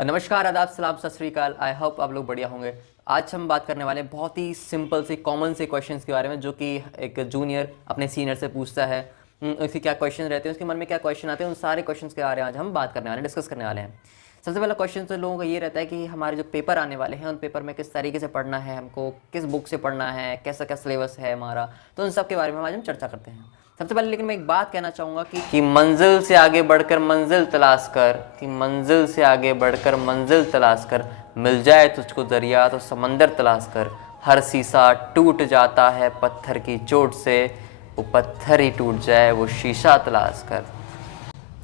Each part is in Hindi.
नमस्कार, आदाब, सलाम, सत श्री अकाल। आई होप आप लोग बढ़िया होंगे। आज हम बात करने वाले हैं बहुत ही सिंपल से कॉमन से क्वेश्चंस के बारे में, जो कि एक जूनियर अपने सीनियर से पूछता है। उसके क्या क्वेश्चन रहते हैं, उसके मन में क्या क्वेश्चन आते हैं, उन सारे क्वेश्चंस के बारे में आज हम बात करने वाले हैं, डिस्कस करने वाले हैं। सबसे पहला क्वेश्चन तो लोगों का ये रहता है कि हमारे जो पेपर आने वाले हैं उन पेपर में किस तरीके से पढ़ना है, हमको किस बुक से पढ़ना है, कैसा क्या सिलेबस है हमारा, तो उन सब के बारे में आज हम चर्चा करते हैं। सबसे पहले लेकिन मैं एक बात कहना चाहूँगा कि मंजिल से आगे बढ़कर मंजिल तलाश कर, कि मंजिल से आगे बढ़कर मंजिल तलाश कर, मिल जाए तुझको दरिया तो समंदर तलाश कर, हर शीशा टूट जाता है पत्थर की चोट से, वो पत्थर ही टूट जाए वो शीशा तलाश कर।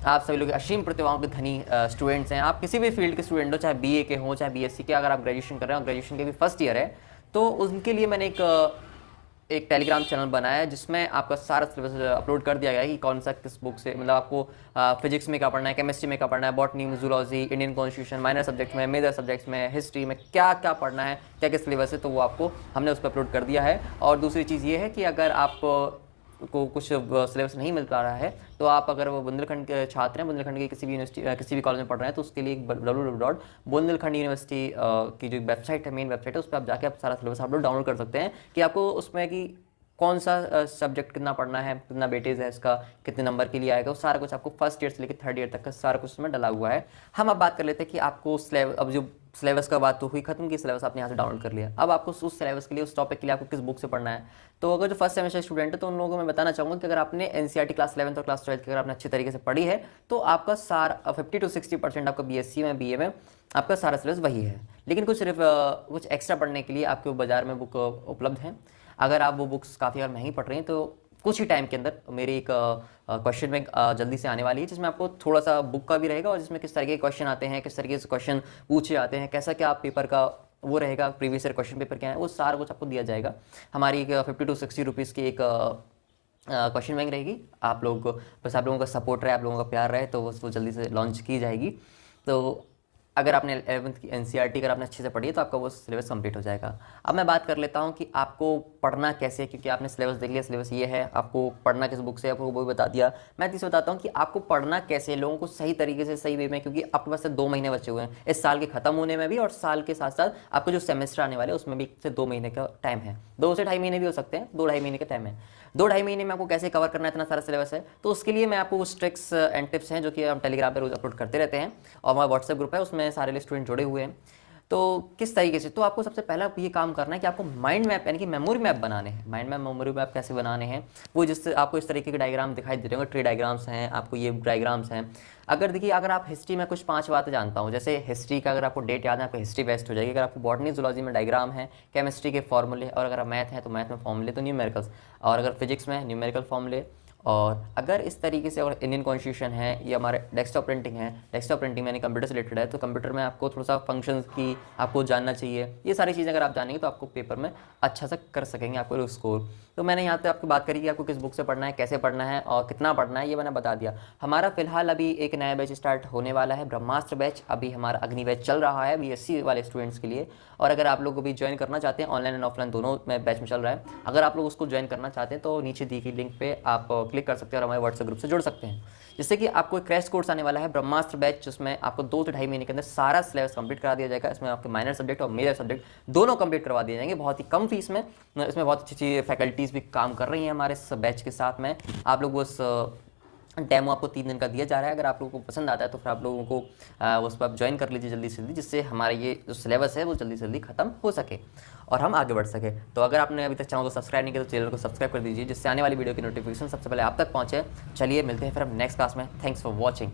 आप सभी लोग असीम प्रतिभाओं के धनी स्टूडेंट्स हैं। आप किसी भी फील्ड के स्टूडेंट हो, चाहे बीए के हों चाहे बीएससी के, अगर आप ग्रेजुएशन कर रहे हो, ग्रेजुएशन के भी फर्स्ट ईयर है, तो उनके लिए मैंने एक टेलीग्राम चैनल बनाया है जिसमें आपका सारा सिलेबस अपलोड कर दिया गया है कि कौन सा किस बुक से, मतलब आपको फिजिक्स में क्या पढ़ना है, केमिस्ट्री में क्या पढ़ना है, बॉटनी में, zoology, Indian constitution, minor subjects में, मेजर सब्जेक्ट्स में, हिस्ट्री में क्या क्या पढ़ना है, क्या क्या सिलेबस है, तो वो आपको हमने उस पर अपलोड कर दिया है। और दूसरी चीज़ ये है कि अगर आप को कुछ सिलेबस नहीं मिल पा रहा है, तो आप अगर वो बुंदेलखंड के छात्र हैं, बुंदेलखंड के किसी भी यूनिवर्सिटी किसी भी कॉलेज में पढ़ रहे हैं, तो उसके लिए www.bundelkhand यूनिवर्सिटी की जो वेबसाइट है, मेन वेबसाइट है, उस पर आप जाके आप सारा सिलेबस आप लोग डाउनलोड कर सकते हैं कि आपको उसमें कि कौन सा सब्जेक्ट कितना पढ़ना है, कितना वेटेज है इसका, कितने नंबर के लिए आएगा, वो सारा कुछ आपको फर्स्ट ईयर से लेकर थर्ड ईयर तक का सारा कुछ उसमें डला हुआ है। हम अब बात कर लेते हैं कि आपको अब जो सिलेबस का बात तो हुई खत्म, की सिलेबस आपने यहाँ से डाउनलोड कर लिया, अब आपको उस सिलेबस के लिए, उस टॉपिक के लिए आपको किस बुक से पढ़ना है। तो अगर जो फर्स्ट सेमेस्टर स्टूडेंट है, तो उन लोगों को मैं बताना चाहूँगा कि अगर आपने एनसीईआरटी क्लास 11 और क्लास 12 की अगर आपने अच्छी तरीके से पढ़ी है, तो आपका सारा 50 to 60% आपका बीएससी में, बीए में आपका सारा सिलेबस वही है। लेकिन कुछ एक्स्ट्रा पढ़ने के लिए आपके बाजार में बुक उपलब्ध हैं। अगर आप वो बुक्स काफ़ी और महंगी पढ़ रही हैं, तो कुछ ही टाइम के अंदर मेरी एक क्वेश्चन बैंक जल्दी से आने वाली है, जिसमें आपको थोड़ा सा बुक का भी रहेगा और जिसमें किस तरीके के क्वेश्चन आते हैं, किस तरीके से क्वेश्चन पूछे जाते हैं, कैसा क्या आप पेपर का वो रहेगा, प्रीवियस ईयर क्वेश्चन पेपर क्या है, वो सारा कुछ आपको दिया जाएगा। हमारी एक 50 to 60 रुपीज़ की एक क्वेश्चन बैंक रहेगी। आप लोग बस, आप लोगों का सपोर्ट रहे, आप लोगों का प्यार रहे, तो वो जल्दी से लॉन्च की जाएगी। तो अगर आपने 11th की एनसीईआरटी अगर आपने अच्छे से पढ़ी है, तो आपका वो सिलेबस कंप्लीट हो जाएगा। अब मैं बात कर लेता हूँ कि आपको पढ़ना कैसे है, क्योंकि आपने सिलेबस देख लिया, सिलेबस ये है, आपको पढ़ना किस बुक से, आपको वो भी बता दिया। मैं तीसरा बताता हूँ कि आपको पढ़ना कैसे है, लोगों को सही तरीके से, सही वे में, क्योंकि आपके पास से 2 महीने बचे हुए हैं इस साल के खत्म होने में भी, और साल के साथ साथ आपको जो सेमेस्टर आने वाले हैं उसमें भी 1 से 2 महीने का टाइम है। 2 से 2.5 महीने भी हो सकते हैं, 2-2.5 महीने का टाइम है। 2-2.5 महीने में आपको कैसे कवर करना है इतना सारा सिलेबस है, तो उसके लिए मैं आपको उस ट्रिक्स एंड टिप्स हैं जो कि हम टेलीग्राम पर रोज अपलोड करते रहते हैं, और हमारा व्हाट्सएप ग्रुप है, उसमें सारे स्टूडेंट जुड़े हुए हैं। तो किस तरीके से, तो आपको सबसे पहला ये काम करना है कि आपको माइंड मैप यानी कि मेमोरी मैप बनाने हैं। माइंड मैप, मेमोरी मैप कैसे बनाने हैं, वो जिससे आपको इस तरीके के डायग्राम दिखाई दे रहे होंगे, ट्री डायग्राम्स हैं, आपको ये डायग्राम्स हैं। अगर देखिए, अगर आप हिस्ट्री में कुछ 5 बातें जानता हूँ, जैसे हिस्ट्री का अगर आपको डेट याद है, आपको हिस्ट्री बेस्ट हो जाएगी। अगर आपको बॉटनी जूलॉजी में डायग्राम है, केमिस्ट्री के फॉर्मूले, और अगर मैथ है तो मैथ में फॉर्मूले, तो न्यूमेरिकल्स, और अगर फिजिक्स में न्यूमेरिकल फॉर्मूले, और अगर इस तरीके से, अगर इंडियन कॉन्स्टिट्यूशन है या हमारे डेस्कटॉप प्रिंटिंग है, डेस्कटॉप प्रिंटिंग यानी कंप्यूटर से रिलेटेड है, तो कंप्यूटर में आपको थोड़ा सा फंक्शंस की आपको जानना चाहिए। ये सारी चीज़ें अगर आप जानेंगे तो आपको पेपर में अच्छा से कर सकेंगे, आपको स्कोर। तो मैंने यहाँ पे आपको बात करी कि आपको किस बुक से पढ़ना है, कैसे पढ़ना है और कितना पढ़ना है, ये मैंने बता दिया। हमारा फिलहाल अभी एक नया बैच स्टार्ट होने वाला है, ब्रह्मास्त्र बैच। अभी हमारा अग्नि बैच चल रहा है बीएससी वाले स्टूडेंट्स के लिए, और अगर आप लोग को भी ज्वाइन करना चाहते हैं, ऑनलाइन एंड ऑफलाइन दोनों में बैच में चल रहा है, अगर आप लोग उसको ज्वाइन करना चाहते हैं तो नीचे दी गई लिंक पे आप क्लिक कर सकते हैं और हमारे व्हाट्सएप ग्रुप से जुड़ सकते हैं। जिससे कि आपको एक क्रैश कोर्स आने वाला है, ब्रह्मास्त्र बैच, जिसमें आपको 2 से 2.5 महीने के अंदर सारा सिलेबस कंप्लीट करा दिया जाएगा। इसमें आपके माइनर सब्जेक्ट और मेजर सब्जेक्ट दोनों कंप्लीट करवा दिए जाएंगे बहुत ही कम फीस में। इसमें बहुत अच्छी अच्छी फैकल्टीज़ भी काम कर रही हैं हमारे इस बैच के साथ में। आप लोग उस डेमो आपको 3 दिन का दिया जा रहा है, अगर आप लोगों को पसंद आता है तो फिर आप लोगों को उस पर आप ज्वाइन कर लीजिए जल्दी से जल्दी, जिससे हमारा ये जो सिलेबस है वो जल्दी से जल्दी खत्म हो सके और हम आगे बढ़ सके। तो अगर आपने अभी तक चैनल को सब्सक्राइब नहीं किया तो चैनल को सब्सक्राइब कर दीजिए, जिससे आने वाली वीडियो की नोटिफिकेशन सबसे पहले आप तक पहुँचे। चलिए मिलते हैं फिर हम नेक्स्ट क्लास में। Thanks for watching.